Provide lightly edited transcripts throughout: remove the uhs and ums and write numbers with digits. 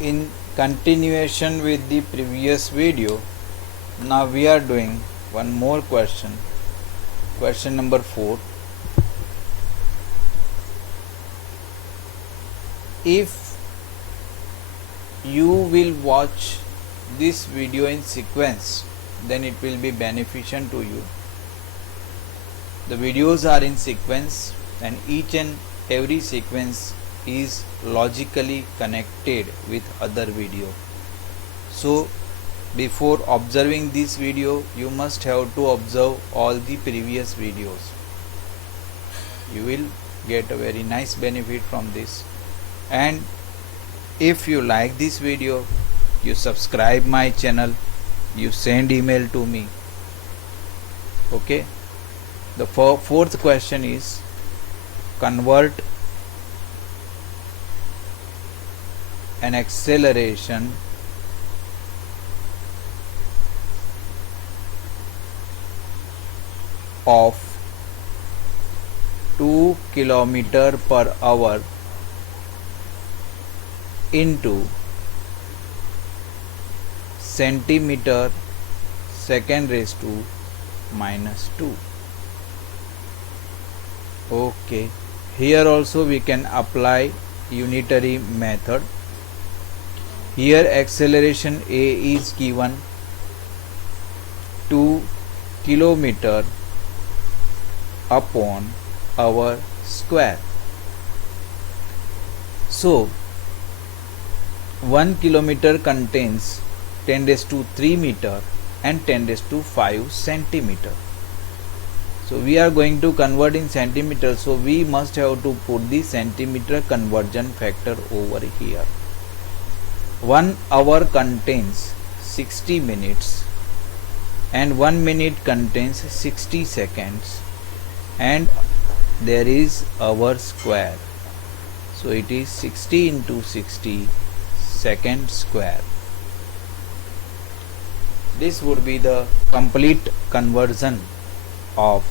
In continuation with the previous video, now we are doing one more question. Question number 4. If you will watch this video in sequence, then it will be beneficial to you. The videos are in sequence and each and every sequence is logically connected with other video. So before observing this video, you must have to observe all the previous videos. You will get a very nice benefit from this. And if you like this video, you subscribe my channel, you send email to me. Okay. The fourth question is convert an acceleration of 2 km/h into centimeter second raised to -2. Okay, here also we can apply unitary method. Here acceleration A is given 2 km/h square. So 1 kilometer contains 10⁻³ meter and 10⁵ centimeter. So we are going to convert in centimeter, so we must have to put the centimeter conversion factor over here. 1 hour contains 60 minutes and 1 minute contains 60 seconds, and there is hour square, so it is 60 into 60 second square. This would be the complete conversion of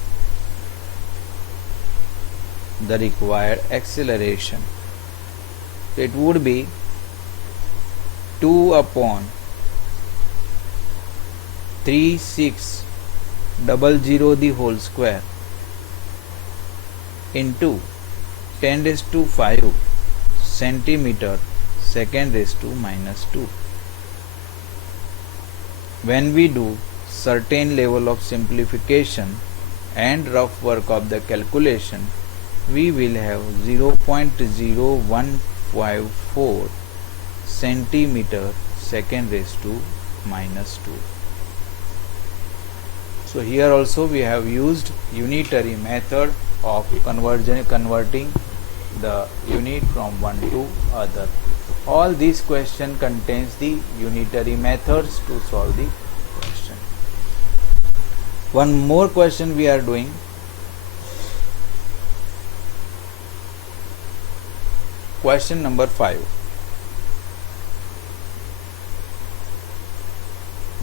the required acceleration. It would be 2/3600 the whole square into 10⁵ centimeter second raised to -2. When we do certain level of simplification and rough work of the calculation, we will have 0.0154 centimeter second raised to -2. So here also we have used unitary method of converting the unit from one to other. All these question contains the unitary methods to solve the question. One more question we are doing. Question number 5.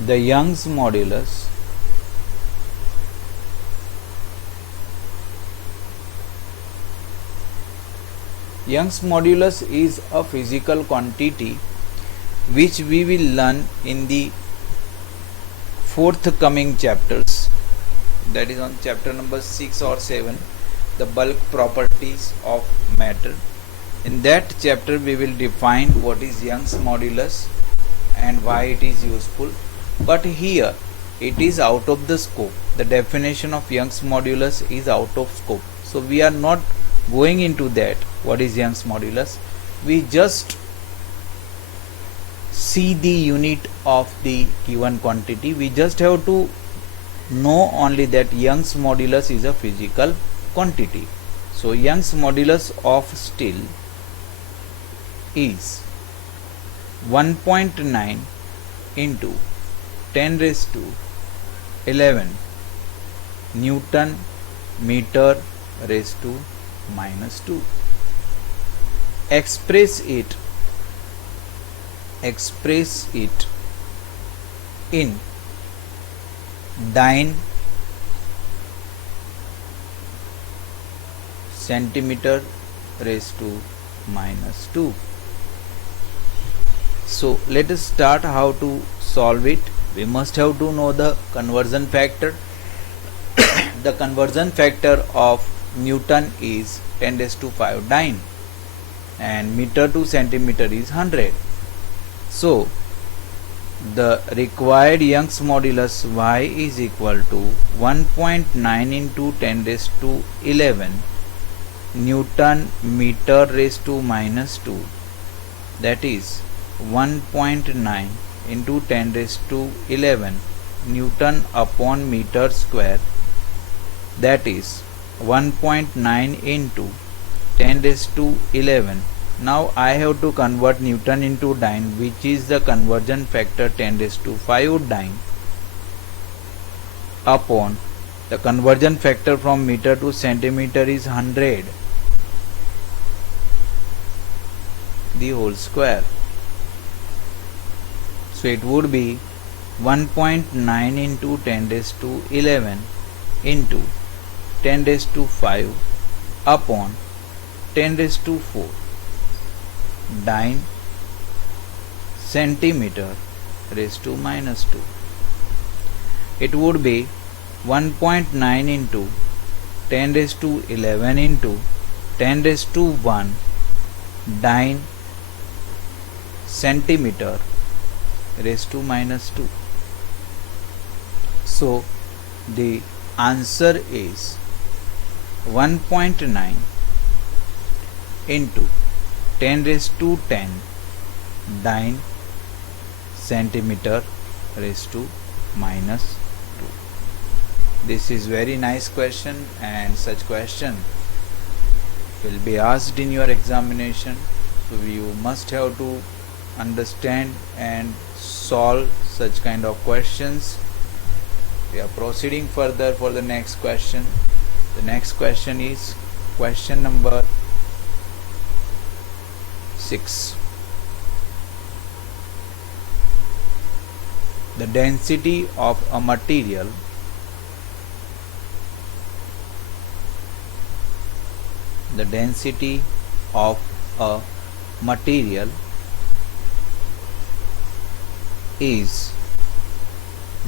The Young's modulus is a physical quantity which we will learn in the forthcoming chapters, that is on chapter number 6 or 7, the bulk properties of matter. In that chapter we will define what is Young's modulus and why it is useful, but here it is out of the scope. The definition of Young's modulus is out of scope, so we are not going into that. What is Young's modulus? We just see the unit of the given quantity. We just have to know only that Young's modulus is a physical quantity. So Young's modulus of steel is 1.9 into 10⁻11 Newton meter raised to -2. Express it in dyne centimeter raised to -2. So let us start how to solve it. We must have to know the conversion factor. The conversion factor of Newton is 10 raised to 5 dyne and meter to centimeter is 100. So the required Young's modulus Y is equal to 1.9 into 10 raised to 11 Newton meter raised to minus 2, that is 1.9 into 10 raised to 11 Newton upon meter square, that is 1.9 into 10 raised to 11. Now I have to convert Newton into dyne, which is the conversion factor 10 raised to 5 dyne, upon the conversion factor from meter to centimeter is 100, the whole square. So it would be 1.9 into 10 raised to 11 into 10 raised to 5 upon 10 raised to 4 dyne centimeter raised to minus 2. It would be 1.9 into 10 raised to 11 into 10 raised to 1 dyne centimeter raised to minus 2. So the answer is 1.9 into 10 raised to 10 dyne centimeter raised to minus 2. This is very nice question, and such question will be asked in your examination. So you must have to understand and solve such kind of questions. We are proceeding further for the next question. The next question is question number 6. The density of a material is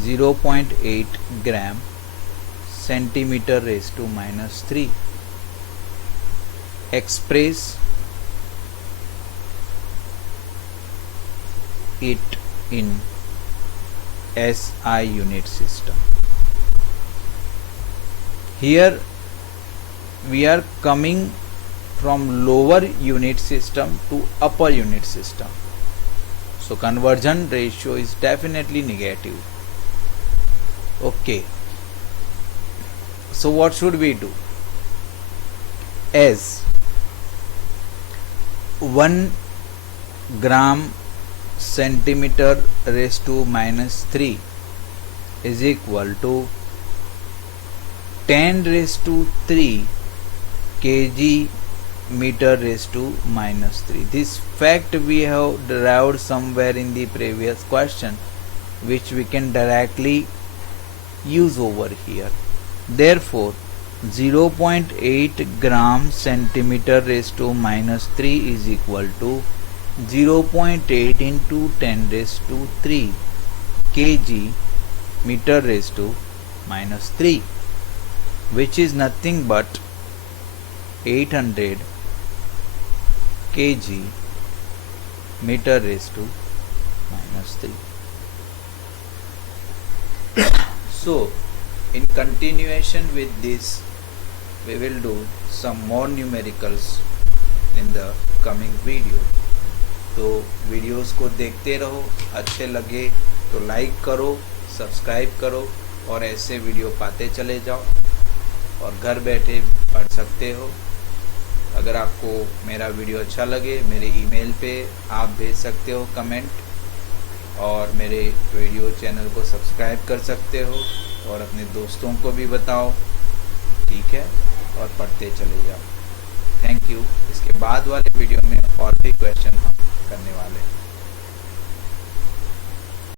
0.8 gram centimeter raised to minus 3. Express it in SI unit system. Here we are coming from lower unit system to upper unit system. So conversion ratio is definitely negative. Okay. So what should we do? As 1 gram centimeter raised to minus 3 is equal to 10 raised to 3 kg meter raised to minus 3. This fact we have derived somewhere in the previous question, which we can directly use over here. Therefore 0.8 gram centimeter raised to minus 3 is equal to 0.8 into 10 raised to 3 kg meter raised to minus 3, which is nothing but 800 kg meter raised to minus 3. So in continuation with this, we will do some more numericals in the coming video. तो videos को देखते रहो, अच्छे लगे तो like करो, subscribe करो और ऐसे वीडियो पाते चले जाओ और घर बैठे पढ़ सकते हो। अगर आपको मेरा वीडियो अच्छा लगे, मेरे ईमेल पे आप भेज सकते हो कमेंट, और मेरे वीडियो चैनल को सब्सक्राइब कर सकते हो और अपने दोस्तों को भी बताओ, ठीक है, और पढ़ते चले जाओ। Thank you. इसके बाद वाले वीडियो में और भी क्वेश्चन हम करने वाले हैं।